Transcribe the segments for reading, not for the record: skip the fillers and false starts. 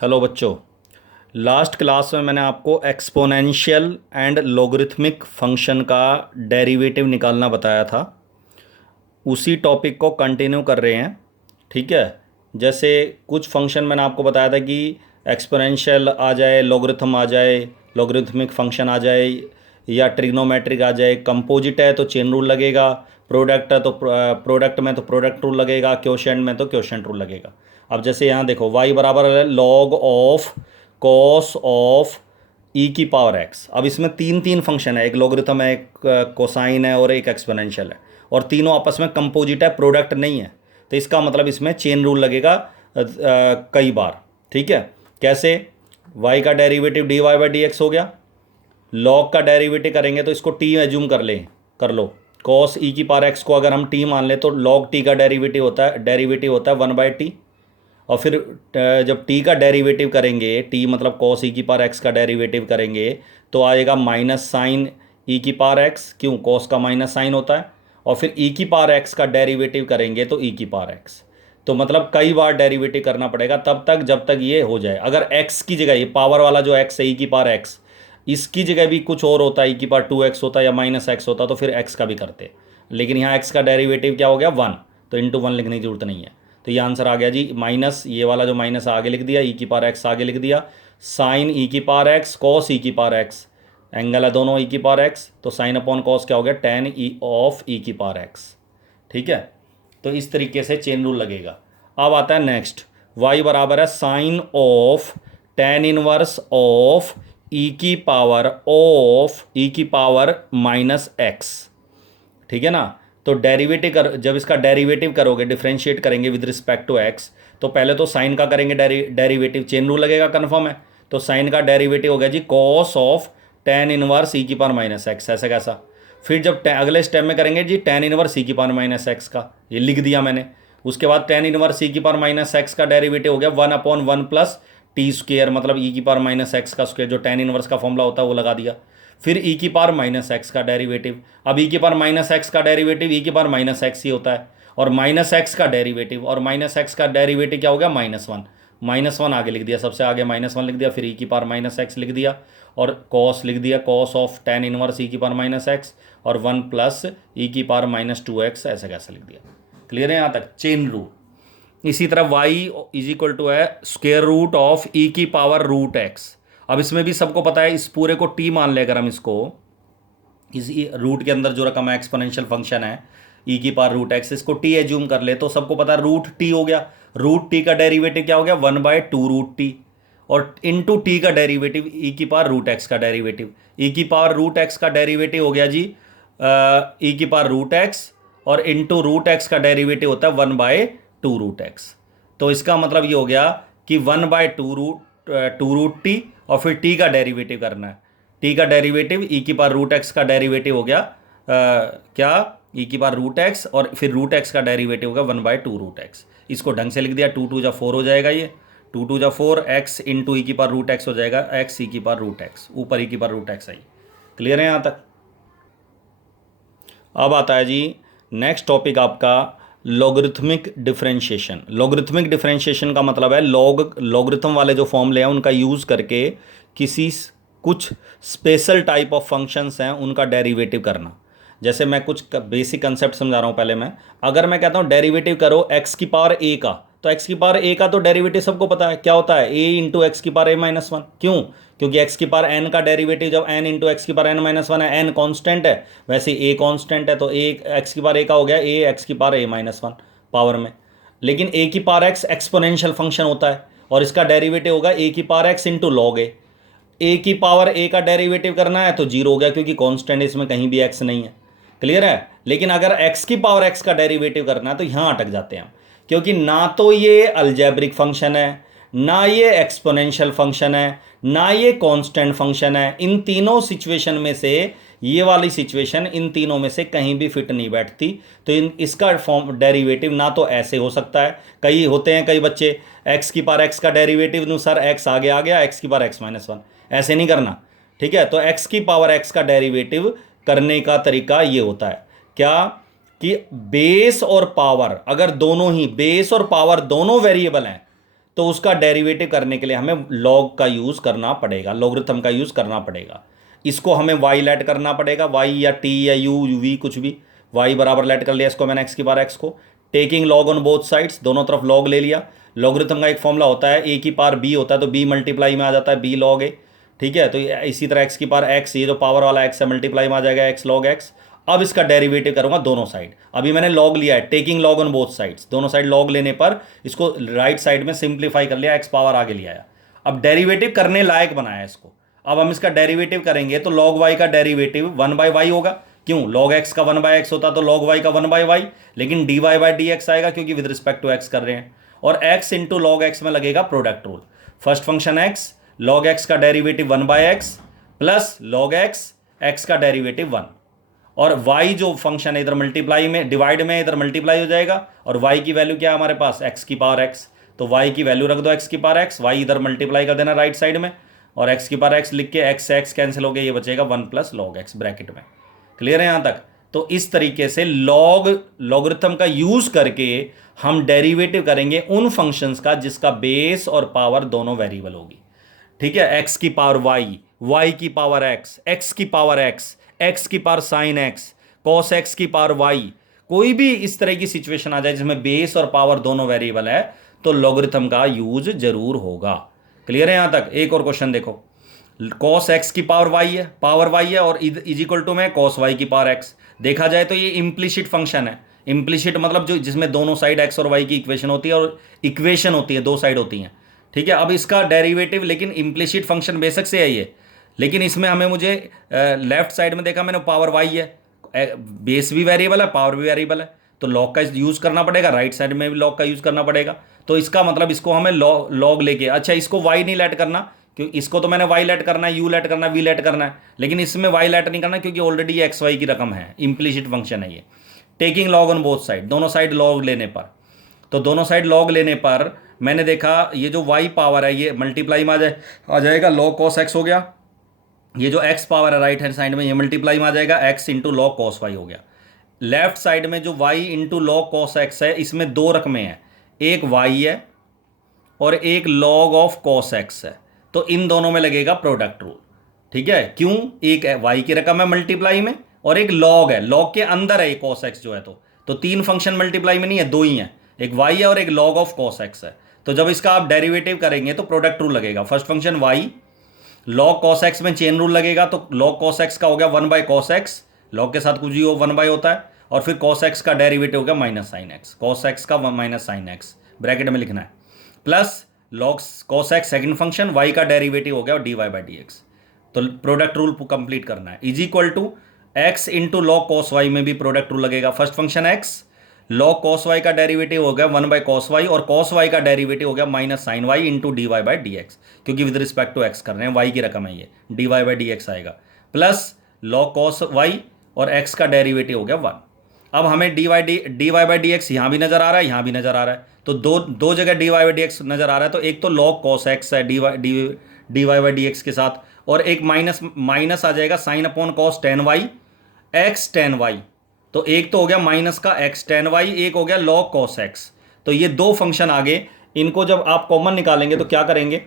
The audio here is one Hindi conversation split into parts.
हेलो बच्चों। लास्ट क्लास में मैंने आपको एक्सपोनेंशियल एंड लॉगरिथमिक फंक्शन का डेरिवेटिव निकालना बताया था। उसी टॉपिक को कंटिन्यू कर रहे हैं। ठीक है। जैसे कुछ फंक्शन मैंने आपको बताया था कि एक्सपोनेंशियल आ जाए, लॉगरिथम आ जाए, लॉगरिथमिक फंक्शन आ जाए, या ट्रिग्नोमेट्रिक आ जाए। कंपोजिट है तो चेन रूल लगेगा, प्रोडक्ट है तो प्रोडक्ट में तो प्रोडक्ट रूल लगेगा, क्वोशिएंट में तो क्वोशिएंट रूल लगेगा। अब जैसे यहाँ देखो y बराबर है log of cos of e की पावर एक्स। अब इसमें तीन तीन फंक्शन है, एक लॉगरिथम है, एक कोसाइन है और एक एक्सपोनेंशियल है, और तीनों आपस में कंपोजिट है, प्रोडक्ट नहीं है। तो इसका मतलब इसमें चेन रूल लगेगा कई बार। ठीक है। कैसे? y का derivative dy by d x हो गया, लॉग का डेरिवेटिव करेंगे तो इसको t एज्यूम कर लो। कॉस ई की पावर एक्स को अगर हम t मान ले तो लॉग t का डेरिवेटिव होता है 1/t। और फिर जब t का डेरिवेटिव करेंगे, t मतलब कॉस ई की पावर एक्स का डेरिवेटिव करेंगे तो आएगा माइनस साइन ई की पावर एक्स। क्यों? कॉस का माइनस साइन होता है। और फिर ई की पावर एक्स का डेरिवेटिव करेंगे तो ई की पावर एक्स। तो मतलब कई बार डेरिवेटिव करना पड़ेगा तब तक जब तक ये हो जाए। अगर x की जगह, ये पावर वाला जो x है ई की पावर एक्स, इसकी जगह भी कुछ और होता है, ई की पावर 2x होता है या माइनस एक्स होता तो फिर x का भी करते। लेकिन यहाँ x का डेरिवेटिव क्या हो गया? 1। तो इंटू 1 लिखने की जरूरत नहीं है। तो ये आंसर आ गया जी। माइनस ये वाला जो माइनस आगे लिख दिया, ई की पावर एक्स आगे लिख दिया, साइन ई की पावर एक्स कॉस ई की पावर एक्स, एंगल है दोनों ई की पावर एक्स, तो साइन अपॉन कॉस क्या हो गया? टेन ई ऑफ ई की पावर एक्स। ठीक है। तो इस तरीके से चेन रूल लगेगा। अब आता है नेक्स्ट, y बराबर है sine of tan inverse of e की पावर माइनस एक्स। ठीक है ना। तो डेरिवेटिव कर, जब इसका डेरिवेटिव करोगे, डिफरेंशिएट करेंगे विद रिस्पेक्ट टू एक्स, तो पहले तो साइन का करेंगे डेरिवेटिव, चेन रूल लगेगा, कन्फर्म है। तो साइन का डेरिवेटिव हो गया जी cos of tan inverse e की पावर माइनस एक्स। ऐसा कैसा? फिर जब अगले स्टेप में करेंगे जी टेन इनवर्स ई की पावर माइनस एक्स का, ये लिख दिया मैंने। उसके बाद टेन इनवर्स ई की पावर माइनस एक्स का डेरिवेटिव हो गया 1/1 प्लस टी स्क्वेयर, मतलब ई की पावर माइनस एक्स का स्क्वेयर, जो टेन इनवर्स का फॉर्मूला होता है वो लगा दिया। फिर ई की पावर माइनस एक्स का डेरिवेटिव। अब ई की पावर माइनस एक्स का डेरिवेटिव ई की पावर माइनस एक्स ही होता है, और माइनस एक्स का डेरिवेटिव, और माइनस एक्स का डेरिवेटिव क्या हो गया? -1। -1 आगे लिख दिया, सबसे आगे -1 लिख दिया, फिर ई की पावर माइनस एक्स लिख दिया, और कॉस लिख दिया, cos of tan inverse e की पावर माइनस एक्स, और 1 प्लस ई की पावर -2x, ऐसा कैसे लिख दिया। क्लियर है यहाँ तक? Chain rule. इसी तरह y इज इक्वल टू है स्क्वेयर रूट ऑफ ई की पावर रूट एक्स। अब इसमें भी सबको पता है, इस पूरे को t मान ले, अगर हम इसको इस रूट के अंदर जो रकम है एक्सपोनेंशियल फंक्शन है ई की पावर रूट एक्स, इसको t एज्यूम कर ले तो सबको पता है रूट t हो गया। रूट t का डेरिवेटिव क्या हो गया? 1/2 रूट टी, और इंटू टी का डेरिवेटिव ई की पावर रूट एक्स का डेरिवेटिव। ई की पावर रूट एक्स का डेरिवेटिव हो गया जी ई की पावर रूट एक्स, और इंटू रूट एक्स का डेरिवेटिव होता है 1/2 रूट एक्स। तो इसका मतलब ये हो गया कि 1/2 रूट टी, और फिर टी का डेरिवेटिव करना है। टी का डेरिवेटिव ई की पावर रूट एक्स का डेरिवेटिव हो गया क्या? ई की पावर रूट एक्स, और फिर रूट एक्स का डेरिवेटिव होगा 1/2 रूट एक्स। इसको ढंग से लिख दिया, 2 2 जा 4 हो जाएगा, ये 2 2 जा 4, एक्स इंटू ई की पावर रूट एक्स हो जाएगा, एक्स ई की पावर रूट एक्स, ऊपर ई की पावर रूट एक्स आई। क्लियर है यहाँ तक? अब आता है जी नेक्स्ट टॉपिक आपका लॉगरिथमिक डिफरेंशिएशन। लॉगरिथमिक डिफरेंशिएशन का मतलब है लॉगरिथम वाले जो फॉर्मूले हैं उनका यूज़ करके किसी कुछ स्पेशल टाइप ऑफ फंक्शंस हैं उनका डेरिवेटिव करना। जैसे मैं कुछ बेसिक कंसेप्ट समझा रहा हूँ पहले मैं। अगर मैं कहता हूँ डेरिवेटिव करो एक्स की पावर ए का, तो एक्स की पावर ए का तो डेरिवेटिव सबको पता है क्या होता है? ए इंटू एक्स की पावर ए माइनस वन। क्यों? क्योंकि एक्स की पावर एन का डेरिवेटिव जब एन इंटू एक्स की पावर एन माइनस वन है, एन कॉन्स्टेंट है, वैसे ए कॉन्स्टेंट है, तो ए एक्स की पावर ए का हो गया ए एक्स की पावर ए माइनस वन पावर में। लेकिन ए की पावर एक्स एक्सपोनेंशियल फंक्शन होता है, और इसका डेरिवेटिव होगा ए की पावर एक्स इंटू लॉग ए। ए की पावर ए का डेरिवेटिव करना है तो जीरो हो गया, क्योंकि कांस्टेंट इसमें कहीं भी एक्स नहीं है। क्लियर है? लेकिन अगर एक्स की पावर एक्स का डेरिवेटिव करना है तो यहां अटक जाते हैं हम, क्योंकि ना तो ये अलजेब्रिक फंक्शन है, ना ये एक्सपोनेंशियल फंक्शन है, ना ये कांस्टेंट फंक्शन है। इन तीनों सिचुएशन में से ये वाली सिचुएशन इन तीनों में से कहीं भी फिट नहीं बैठती। तो इसका फॉर्म डेरिवेटिव ना तो ऐसे हो सकता है, कई होते हैं कई बच्चे एक्स की पावर एक्स का डेरिवेटिव अनुसार एक्स आगे आ गया, एक्स की पावर एक्स माइनस वन, ऐसे नहीं करना। ठीक है। तो एक्स की पावर एक्स का डेरिवेटिव करने का तरीका ये होता है क्या, कि बेस और पावर, अगर दोनों ही बेस और पावर दोनों वेरिएबल हैं तो उसका डेरिवेटिव करने के लिए हमें लॉग का यूज़ करना पड़ेगा, लॉगरिथम का यूज़ करना पड़ेगा। इसको हमें वाई लेट करना पड़ेगा, वाई या टी या यू वी कुछ भी, वाई बराबर लेट कर लिया इसको मैंने एक्स की बार एक्स को, taking log on both sides, दोनों तरफ लॉग ले लिया। लॉगरिथम का एक फॉर्मूला होता है ए की पावर बी होता है, तो बी मल्टीप्लाई में आ जाता है बी लॉग ए, ठीक है। तो इसी तरह एक्स की पावर एक्स, ये जो पावर वाला एक्स है मल्टीप्लाई में आ जाएगा एक्स लॉग एक्स। अब इसका डेरिवेटिव करूंगा दोनों साइड, अभी मैंने लॉग लिया है, taking log on both sides, दोनों साइड लॉग लेने पर इसको राइट साइड में सिंप्लीफाई कर लिया, एक्स पावर आगे लिया है। अब डेरिवेटिव करने लायक बनाया इसको। अब हम इसका डेरिवेटिव करेंगे तो लॉग वाई का डेरिवेटिव 1/y होगा, क्यों, लॉग एक्स का 1/x होता तो लॉग वाई का 1/y, लेकिन dy/dx आएगा क्योंकि विद रिस्पेक्ट टू एक्स कर रहे हैं। और x इंटू लॉग एक्स में लगेगा product rule, first function x, log x का derivative 1/x plus log x का डेरिवेटिव 1, और y जो फंक्शन है इधर मल्टीप्लाई में, डिवाइड में इधर मल्टीप्लाई हो जाएगा, और y की वैल्यू क्या है हमारे पास, x की पावर x, तो y की वैल्यू रख दो x की पावर x, y इधर मल्टीप्लाई कर देना राइट साइड में, और x की पावर x लिख के x कैंसिल हो गया, ये बचेगा 1 प्लस लॉग x ब्रैकेट में। क्लियर है यहाँ तक? तो इस तरीके से लॉगरिथम का यूज करके हम डेरिवेटिव करेंगे उन फंक्शंस का जिसका बेस और पावर दोनों वेरिएबल होगी, ठीक है। x की पावर y, y की पावर x की पावर x की power sine x, cos x की पावर y, कोई भी इस तरह की सिचुएशन आ जाए जिसमें बेस और पावर दोनों वेरिएबल है तो लॉगरिथम का यूज जरूर होगा। क्लियर है यहां तक? एक और क्वेश्चन देखो, cos x की पावर y है, और इज इक्वल टू में cos y की पावर x। देखा जाए तो ये इम्प्लिसिट फंक्शन है, इम्प्लिसिट मतलब जो जिसमें दोनों साइड x और y की इक्वेशन होती है, और इक्वेशन होती है, दो साइड होती हैं, ठीक है। अब इसका डेरिवेटिव, लेकिन इम्प्लिसिट फंक्शन बेशक से है ये, लेकिन इसमें हमें मुझे लेफ्ट साइड में देखा मैंने पावर y है, बेस भी वेरिएबल है, पावर भी वेरिएबल है, तो लॉग का यूज करना पड़ेगा, राइट साइड में भी लॉग का यूज करना पड़ेगा। तो इसका मतलब इसको हमें लॉग लेके, अच्छा इसको y नहीं लेट करना, क्योंकि इसको तो मैंने y लेट करना है, u लेट करना है, v लेट करना है, लेकिन इसमें y लेट नहीं करना क्योंकि ऑलरेडी ये एक्स वाई की रकम है, इम्प्लिसिट फंक्शन है ये। Taking log on both side, दोनों साइड लॉग लेने पर, तो दोनों साइड लॉग लेने पर मैंने देखा ये जो y पावर है ये मल्टीप्लाई में आ जाएगा, लॉग कॉस एक्स हो गया, ये जो x पावर है राइट हैंड साइड में ये मल्टीप्लाई में आ जाएगा, x into log cos y हो गया। लेफ्ट साइड में जो y into log cos x है, इसमें दो रकमें हैं, एक y है और एक लॉग ऑफ कॉस एक्स है, तो इन दोनों में लगेगा प्रोडक्ट रूल, ठीक है। क्यों, एक y की रकम है मल्टीप्लाई में और एक लॉग है, लॉग के अंदर है ये कॉस एक्स जो है, तो तीन फंक्शन मल्टीप्लाई में नहीं है, दो ही हैं, एक y है और एक लॉग ऑफ कॉस एक्स है। तो जब इसका आप डेरिवेटिव करेंगे तो प्रोडक्ट रूल लगेगा, first function y, log cos x में चेन रूल लगेगा, तो लॉग कॉस एक्स का हो गया 1/cos x, लॉग के साथ कुछ ही हो 1 होता है, और फिर cos x का डेरिवेटिव हो गया minus sine x, cos x का माइनस साइन एक्स ब्रैकेट में लिखना है, plus log cos x second function, y का डेरिवेटिव हो गया dy/dx। तो प्रोडक्ट रूल कंप्लीट करना है, is equal to x into log cos y में भी प्रोडक्ट रूल लगेगा, first function x, log cos y का डेरिवेटिव हो गया 1/cos y, और cos y का डेरिवेटिव हो गया minus sign y into dy/dx, क्योंकि विद रिस्पेक्ट टू x कर रहे हैं, y की रकम है ये, dy/dx आएगा, प्लस लॉग cos y और x का डेरिवेटिव हो गया 1। अब हमें dy/dx यहाँ भी नजर आ रहा है, यहाँ भी नजर आ रहा है, तो दो जगह dy/dx नजर आ रहा है, तो एक तो log cos x है dy/dx के साथ, और एक माइनस आ जाएगा sine upon cos tan y x tan y, तो एक तो हो गया माइनस का x tan y, एक हो गया log cos x। तो ये दो फंक्शन आगे, इनको जब आप कॉमन निकालेंगे तो क्या करेंगे,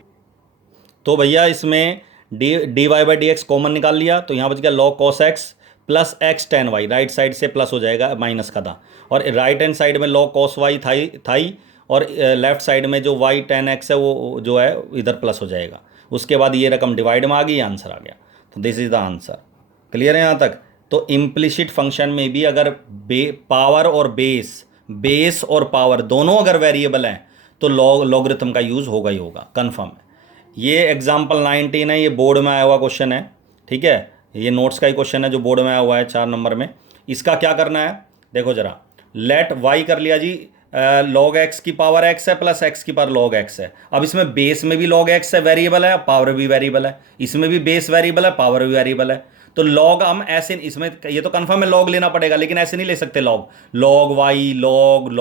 तो भैया इसमें dy/dx कॉमन निकाल लिया, तो यहाँ बच गया log cos x plus x tan y, right side से प्लस हो जाएगा, माइनस का था, और राइट हैंड साइड में log cos y था ही, और लेफ्ट साइड में जो y tan x है वो जो है इधर प्लस हो जाएगा, उसके बाद ये रकम डिवाइड में आ गई, आंसर आ गया, तो this is the answer. Clear है यहाँ तक? तो इम्प्लिसिट फंक्शन में भी अगर पावर और बेस और पावर दोनों अगर वेरिएबल हैं तो लॉगरिथम का यूज़ होगा ही होगा, कन्फर्म है। ये एग्जाम्पल 19 है, ये बोर्ड में आया हुआ क्वेश्चन है, ठीक है, ये नोट्स का ही क्वेश्चन है जो बोर्ड में आया हुआ है 4 नंबर में। इसका क्या करना है, देखो जरा, लेट वाई कर लिया जी, लॉग एक्स की पावर एक्स है प्लस एक्स की पावर लॉग एक्स है। अब इसमें बेस में भी लॉग एक्स है वेरिएबल है, पावर भी वेरिएबल है, इसमें भी बेस वेरिएबल है, पावर भी वेरिएबल है, तो लॉग हम ऐसे, इसमें ये तो कन्फर्म है लॉग लेना पड़ेगा, लेकिन ऐसे नहीं ले सकते लॉग वाई लॉग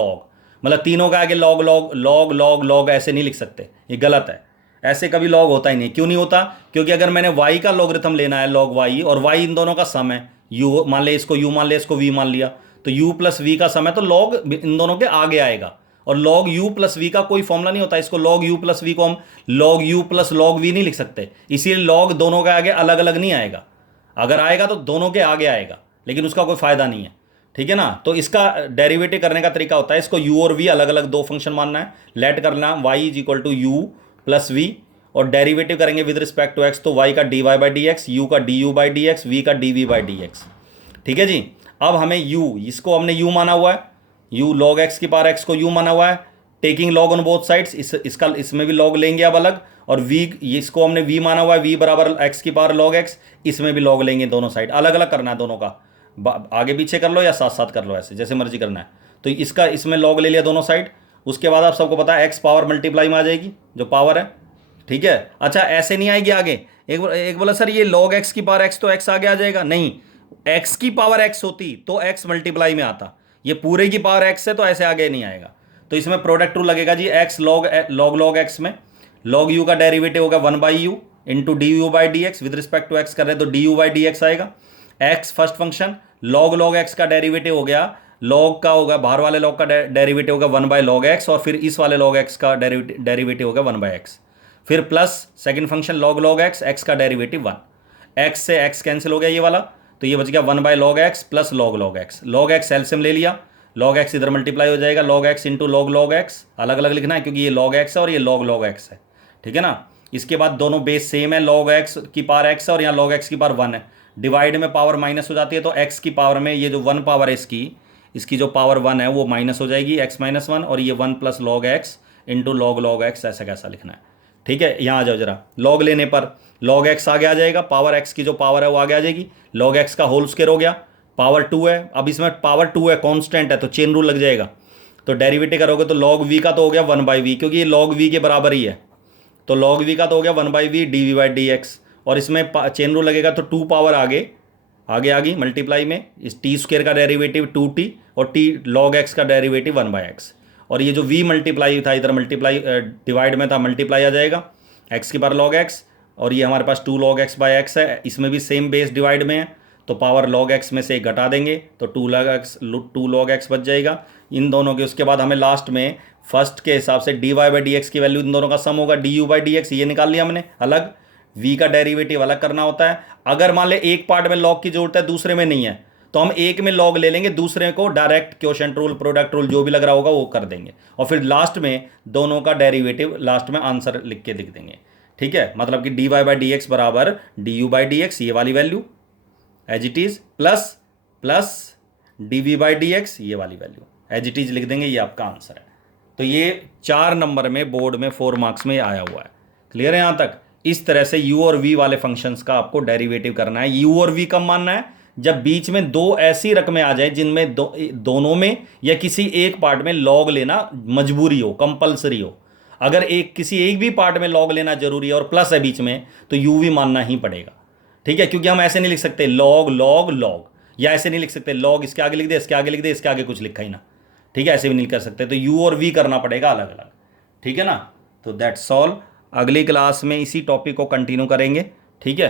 मतलब तीनों का आगे लॉग ऐसे नहीं लिख सकते, ये गलत है, ऐसे कभी लॉग होता ही नहीं। क्यों नहीं होता? क्योंकि अगर मैंने y का लॉगरिथम लेना है लॉग y, और y इन दोनों का सम है, u मान ले इसको v मान लिया, तो u प्लस v का सम है, तो लॉग इन दोनों के आगे आएगा, और log u प्लस वी का कोई फॉर्मूला नहीं होता। इसको log u प्लस वी को हम log u plus log v नहीं लिख सकते, इसीलिए log दोनों के आगे अलग अलग नहीं आएगा। अगर आएगा तो दोनों के आगे आएगा, लेकिन उसका कोई फायदा नहीं है, ठीक है ना। तो इसका डेरिवेटिव करने का तरीका होता है, इसको u और v अलग अलग दो फंक्शन मानना है, लेट करना y is equal to u plus v, और डेरिवेटिव करेंगे विद रिस्पेक्ट टू x, तो y का dy by d x, u का du by d x, v का dv बाई डी एक्स, ठीक है जी। अब हमें u, इसको हमने u माना हुआ है, u log x की पावर x को u माना हुआ है, taking log on both sides, इसमें भी log लेंगे अब अलग, और v इसको हमने v माना हुआ है, v बराबर x की पावर log x, इसमें भी log लेंगे दोनों साइड, अलग अलग करना है दोनों का, आगे पीछे कर लो या साथ साथ कर लो, ऐसे जैसे मर्जी करना है। तो इसका इसमें log ले लिया दोनों साइड, उसके बाद आप सबको पता है x पावर मल्टीप्लाई में आ जाएगी जो पावर है, ठीक है। अच्छा ऐसे नहीं आएगी आगे, एक बोला सर ये log x की पावर x तो x आगे आ जाएगा, नहीं, x की पावर x होती तो x मल्टीप्लाई में आता, ये पूरे की पावर x है तो ऐसे आगे नहीं आएगा। तो इसमें प्रोडक्ट रूल लगेगा जी, x log x में log u का डेरिवेटिव होगा 1 by u into d u by d x, with respect to x कर रहे हैं तो d u by d x आएगा। x first function, log x का डेरिवेटिव हो गया, log का होगा बाहर वाले log का डेरिवेटिव होगा 1 बाई log x, और फिर इस वाले log x का डेरिवेटिव होगा 1 बाई x, फिर plus second function log x, x का डेरिवेटिव 1, x से x कैंसिल हो गया ये वाला, तो ये बच गया 1 by log x plus log x LCM ले लिया, log x इधर मल्टीप्लाई हो जाएगा, log x into log x, अलग अलग लिखना है क्योंकि ये log x है और ये log x है, ठीक है ना। इसके बाद दोनों बेस सेम है, log x की पावर x है और यहाँ log x की पावर 1 है, डिवाइड में पावर माइनस हो जाती है, तो x की पावर में ये जो 1 पावर है इसकी जो पावर 1 है वो माइनस हो जाएगी, x माइनस 1, और ये 1 plus log x into log x, ऐसा कैसा लिखना है, ठीक है। यहाँ आ जाओ जरा, log लेने पर log x आगे आ जाएगा, पावर x की जो पावर है वो आगे आ जाएगी, log x का होल स्क्वायर हो गया, पावर 2 है, अब इसमें पावर 2 है, कांस्टेंट है तो चेन रूल लग जाएगा, तो डेरिवेटिव करोगे तो log v का तो हो गया 1 बाई वी, क्योंकि ये log v के बराबर ही है, तो log v का तो हो गया 1 by v d v by d x, और इसमें चेन रूल लगेगा तो 2 पावर आगे आ गई मल्टीप्लाई में, इस टी स्क्वायर का डेरिवेटिव 2t और t log x का डेरिवेटिव 1 बाई एक्स, और ये जो v मल्टीप्लाई था इधर मल्टीप्लाई डिवाइड में था, मल्टीप्लाई आ जाएगा x की पावर log x, और ये हमारे पास 2 log x बाई एक्स है, इसमें भी सेम बेस डिवाइड में है, तो पावर log x में से एक घटा देंगे तो 2 log x बच जाएगा इन दोनों के। उसके बाद हमें लास्ट में फर्स्ट के हिसाब से d y by d x की वैल्यू इन दोनों का सम होगा, d u by d x ये निकाल लिया हमने अलग, v का डेरिवेटिव अलग करना होता है। अगर मान ले एक पार्ट में log की जरूरत है दूसरे में नहीं है, तो हम एक में log ले लेंगे, दूसरे को direct quotient rule product rule जो भी लग रहा होगा वो कर देंगे, और फिर लास्ट में दोनों का डेरिवेटिव लास्ट में आंसर लिख के लिख देंगे, ठीक है। मतलब कि d y by d x बराबर d u by d x, ये वाली value as it is, plus d v by d x ये वाली वैल्यू एज इट इज लिख देंगे, ये आपका आंसर है। तो ये 4 नंबर में बोर्ड में 4 मार्क्स में आया हुआ है, क्लियर है यहाँ तक। इस तरह से u और v वाले फंक्शंस का आपको डेरिवेटिव करना है। u और v कब मानना है, जब बीच में दो ऐसी रकमें आ जाए जिनमें दोनों में या किसी एक पार्ट में log लेना मजबूरी हो, कंपलसरी हो। अगर किसी एक भी पार्ट में log लेना जरूरी है और प्लस है बीच में, तो u v मानना ही पड़ेगा, ठीक है। क्योंकि हम ऐसे नहीं लिख सकते log, या ऐसे नहीं लिख सकते log इसके आगे लिख दे, इसके आगे लिख दे, इसके आगे कुछ लिखा ही ना, ठीक है, ऐसे भी नहीं कर सकते। तो u और v करना पड़ेगा अलग अलग, ठीक है ना। तो दैट्स ऑल, अगली क्लास में इसी टॉपिक को कंटिन्यू करेंगे, ठीक है।